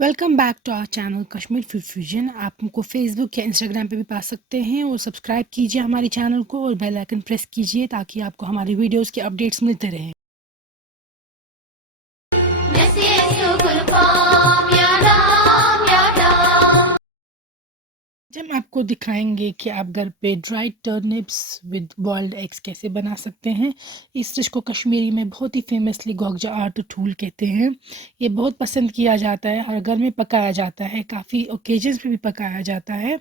Welcome back to our channel Kashmir food fusion. आप हमको Facebook या इंस्टाग्राम पे भी पा सकते हैं और सब्सक्राइब कीजिए हमारे चैनल को और बेल आइकन प्रेस कीजिए ताकि आपको हमारी वीडियोस के अपडेट्स मिलते रहें। आज हम आपको दिखाएंगे कि आप घर पे dried turnips with boiled eggs कैसे बना सकते हैं। इस डिश को कश्मीरी में बहुत ही फेमसली गोगजा आर्ट ठूल कहते हैं। ये बहुत पसंद किया जाता है, हर घर में पकाया जाता है, काफ़ी ओकेजन्स पे भी पकाया जाता है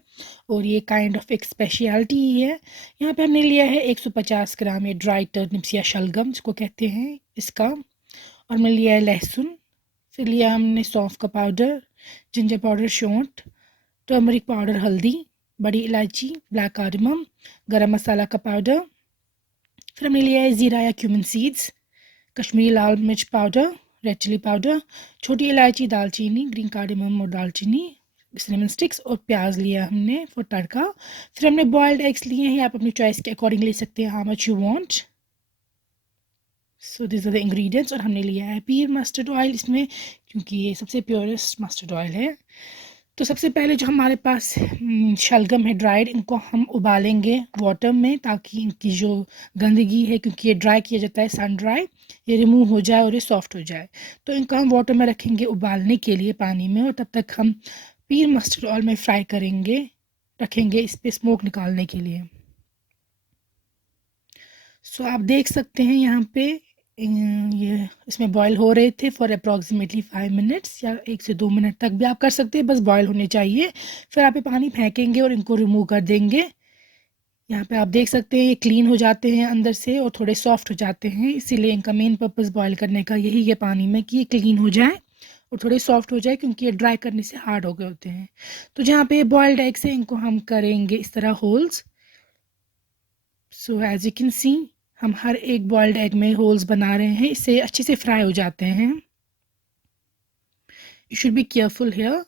और ये काइंड ऑफ एक स्पेशलिटी ही है। यहाँ पे हमने लिया है 150 ग्राम ये ड्राइड टर्निप्स या शलगम जिसको कहते हैं इसका, और हमने लिया है लहसुन, फिर लिया हमने सौंफ का पाउडर, जिंजर पाउडर, सौंठ, टर्मरिक पाउडर, हल्दी, बड़ी इलायची, ब्लैक कार्डमम, गरम मसाला का पाउडर, फिर हमने लिया है ज़ीरा या क्यूमिन सीड्स, कश्मीरी लाल मिर्च पाउडर, रेड चिली पाउडर, छोटी इलायची, दालचीनी, ग्रीन कार्डमम और दालचीनी, सिनेमन स्टिक्स और प्याज लिया हमने फॉर तड़का। फिर हमने बॉयल्ड एग्स लिए हैं, आप अपनी चॉइस के अकॉर्डिंग ले सकते हैं, how much you want. So this are the ingredients. और हमने लिया है पीर मस्टर्ड ऑयल इसमें, क्योंकि ये सबसे प्योरेस्ट मस्टर्ड ऑयल है। तो सबसे पहले जो हमारे पास शलगम है ड्राइड, इनको हम उबालेंगे वाटर में ताकि इनकी जो गंदगी है, क्योंकि ये ड्राई किया जाता है सन ड्राई, ये रिमूव हो जाए और ये सॉफ्ट हो जाए। तो इनको हम वाटर में रखेंगे उबालने के लिए पानी में, और तब तक हम पीर मस्टर्ड ऑयल में फ्राई करेंगे, रखेंगे इस पर स्मोक निकालने के लिए। सो आप देख सकते हैं यहाँ पे ये इसमें बॉईल हो रहे थे फॉर अप्रॉक्सीमेटली 5 मिनट्स या 1 से 2 मिनट तक भी आप कर सकते हैं, बस बॉईल होने चाहिए। फिर आप ये पानी फेंकेंगे और इनको रिमूव कर देंगे। यहाँ पे आप देख सकते हैं ये क्लीन हो जाते हैं अंदर से और थोड़े सॉफ्ट हो जाते हैं, इसीलिए इनका मेन पर्पस बॉईल करने का यही है पानी में कि ये क्लीन हो जाए और थोड़े सॉफ्ट हो जाए, क्योंकि ये ड्राई करने से हार्ड हो गए होते हैं। तो जहाँ पे बॉयल्ड एग से इनको हम करेंगे इस तरह holes. So as you can see हम हर एक बॉइल्ड एग में होल्स बना रहे हैं, इससे अच्छे से फ्राई हो जाते हैं। You should be careful here.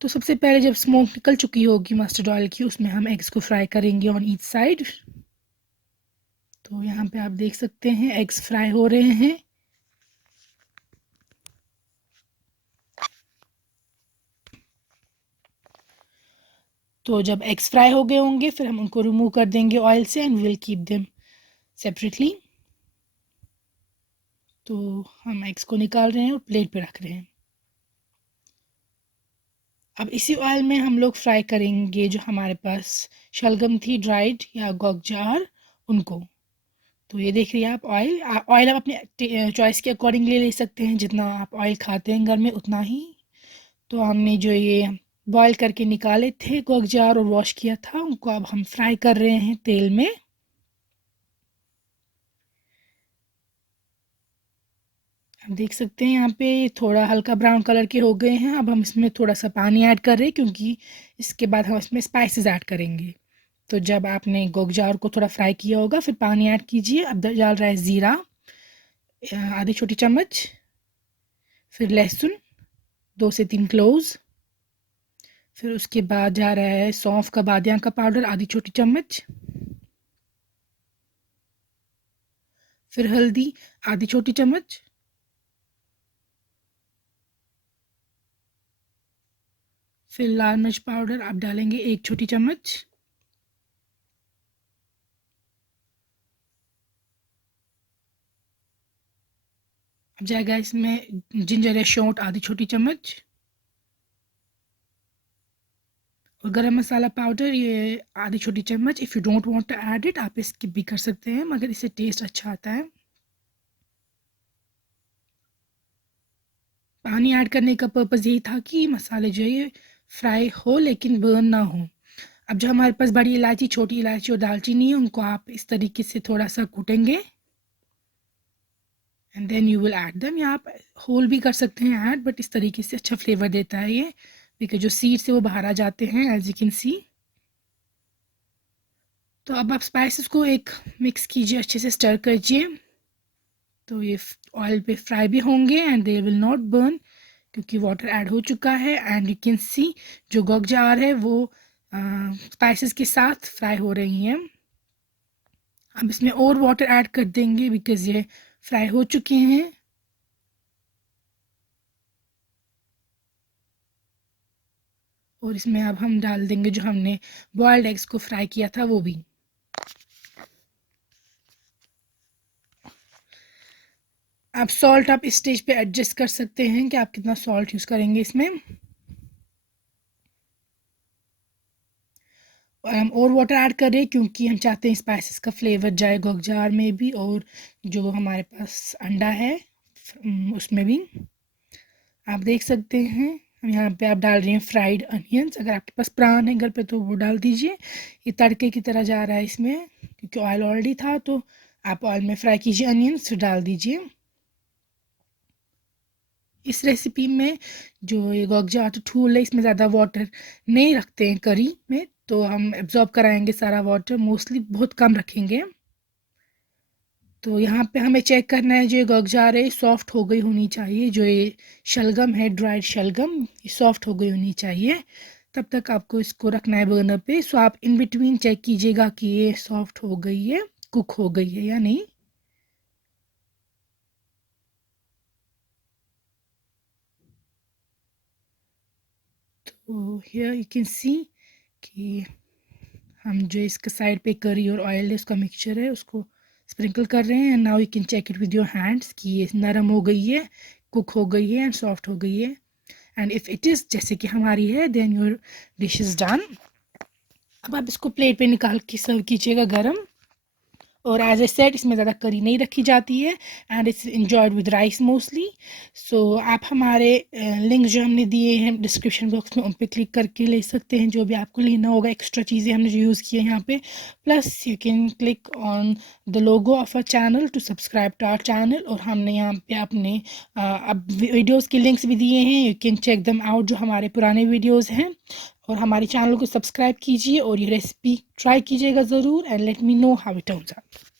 तो सबसे पहले जब स्मोक निकल चुकी होगी मस्टर्ड ऑयल की, उसमें हम एग्स को फ्राई करेंगे ऑन ईच साइड। तो यहाँ पे आप देख सकते हैं एग्स फ्राई हो रहे हैं। तो जब एग्स फ्राई हो गए होंगे फिर हम उनको रिमूव कर देंगे ऑयल से and will keep them separately. तो हम एग्स को निकाल रहे हैं और प्लेट पे रख रहे हैं। अब इसी ऑयल में हम लोग फ्राई करेंगे जो हमारे पास शलगम थी ड्राइड या गोगजार, उनको। तो ये देख रही है आप ऑयल, ऑयल आप अपने चॉइस के अकॉर्डिंग ले सकते हैं, जितना आप ऑयल खाते हैं घर में उतना ही। तो हमने जो ये बॉईल करके निकाले थे गोगजार और वॉश किया था, उनको अब हम फ्राई कर रहे हैं तेल में। आप देख सकते हैं यहाँ पे थोड़ा हल्का ब्राउन कलर के हो गए हैं। अब हम इसमें थोड़ा सा पानी ऐड कर रहे हैं, क्योंकि इसके बाद हम इसमें स्पाइसेस ऐड करेंगे। तो जब आपने गोगजार को थोड़ा फ्राई किया होगा फिर पानी ऐड कीजिए। अब डाल रहा है ज़ीरा आधी छोटी चम्मच, फिर लहसुन 2 से 3 क्लोव्स, फिर उसके बाद जा रहा है सौंफ का बादियान का पाउडर आधी छोटी चम्मच, फिर हल्दी आधी छोटी चम्मच, फिर लाल मिर्च पाउडर आप डालेंगे 1 छोटी चम्मच, अब जाएगा इसमें जिंजर या शौंठ आधी छोटी चम्मच, और गरम मसाला पाउडर ये आधी छोटी चम्मच। If you don't want to add it आप स्किप भी कर सकते हैं, मगर इससे टेस्ट अच्छा आता है। पानी ऐड करने का पर्पज़ यही था कि मसाले जो है ये फ्राई हो लेकिन बर्न ना हो। अब जो हमारे पास बड़ी इलायची, छोटी इलायची और दालचीनी है, उनको आप इस तरीके से थोड़ा सा कूटेंगे and then you will add them, या आप होल भी कर सकते हैं ऐड, बट इस तरीके से अच्छा फ्लेवर देता है ये, बिकॉज जो सीड्स है वो बाहर आ जाते हैं एज यू कैन सी। तो अब आप स्पाइसेस को एक मिक्स कीजिए, अच्छे से स्टर कीजिए, तो ये ऑयल पे फ्राई भी होंगे and they will not burn, क्योंकि वाटर ऐड हो चुका है। एंड यू कैन सी जो गोगजार है वो स्पाइसेस के साथ फ्राई हो रही हैं। अब इसमें और वाटर ऐड कर देंगे बिकॉज़ ये फ्राई हो चुके हैं। और इसमें अब हम डाल देंगे जो हमने बॉयल्ड एग्स को फ्राई किया था वो भी। आप सॉल्ट आप इस स्टेज पे एडजस्ट कर सकते हैं कि आप कितना सॉल्ट यूज़ करेंगे इसमें। और हम और वाटर ऐड कर रहे हैं क्योंकि हम चाहते हैं स्पाइसेस का फ्लेवर जाए गोगजार में भी और जो हमारे पास अंडा है उसमें भी। आप देख सकते हैं हम यहाँ पे आप डाल रही हैं फ्राइड अनियंस। अगर आपके पास प्रान है घर पे तो वो डाल दीजिए। ये तड़के की तरह जा रहा है इसमें क्योंकि ऑयल ऑलरेडी था, तो आप ऑयल में फ्राई कीजिए अनियंस फिर डाल दीजिए। इस रेसिपी में जो ये गोगजा टूल है इसमें ज़्यादा वाटर नहीं रखते हैं करी में, तो हम एब्जॉर्ब कराएंगे सारा वाटर, मोस्टली बहुत कम रखेंगे। तो यहाँ पे हमें चेक करना है जो ये गोगजार है सॉफ्ट हो गई होनी चाहिए। जो ये शलगम है ड्राइड शलगम ये सॉफ्ट हो गई होनी चाहिए। तब तक आपको इसको रखना है बर्नर पे। सो आप इन बिटवीन चेक कीजिएगा कि ये सॉफ्ट हो गई है, कुक हो गई है या नहीं। तो हियर यू कैन सी कि हम जो इसके साइड पे करी और ऑयल है उसका मिक्सचर है उसको स्प्रिंकल कर रहे हैं। Now you can check it with your hands कि ये नरम हो गई है, कुक हो गई है एंड सॉफ्ट हो गई है। एंड इफ़ इट इज़ जैसे कि हमारी है then your dish is done. अब आप इसको प्लेट पे निकाल के सर्व कीजिएगा गरम। और एज ए सेट इसमें ज़्यादा करी नहीं रखी जाती है and it's enjoyed with rice mostly. So आप हमारे लिंक जो हमने दिए हैं डिस्क्रिप्शन बॉक्स में उन पर क्लिक करके ले सकते हैं जो भी आपको लेना होगा। एक्स्ट्रा चीज़ें हमने जो यूज़ की है यहाँ पे। Plus you can click on the logo of a channel to subscribe to our channel. और हमने यहाँ पे अपने अब वीडियोज़ के लिंक्स भी दिए हैं, you can check them out जो हमारे पुराने वीडियोज़ हैं। और हमारे चैनल को सब्सक्राइब कीजिए और ये रेसिपी ट्राई कीजिएगा ज़रूर and let me know how it turns out.